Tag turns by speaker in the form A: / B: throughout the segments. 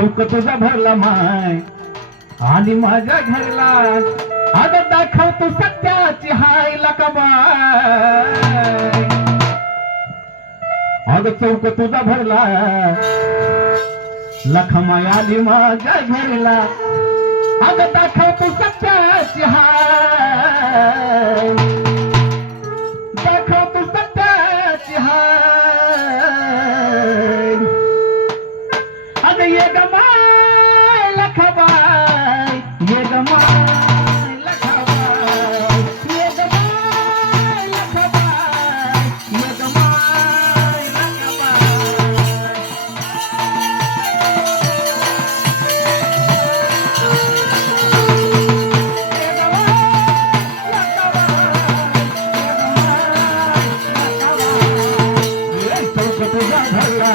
A: शोक तुझा भरला माय आणि माझ्या घरला आदर दाखव तू सत्याची हाय लकमा अग चौक तुझा भरला लखमा आली माझ्या घरला अग दाखव तू सत्याची हाय लख భర్లా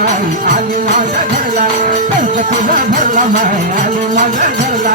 A: అల్లు మగ భర్లా పంచకుల భర్లా మై అల్లు మగ భర్లా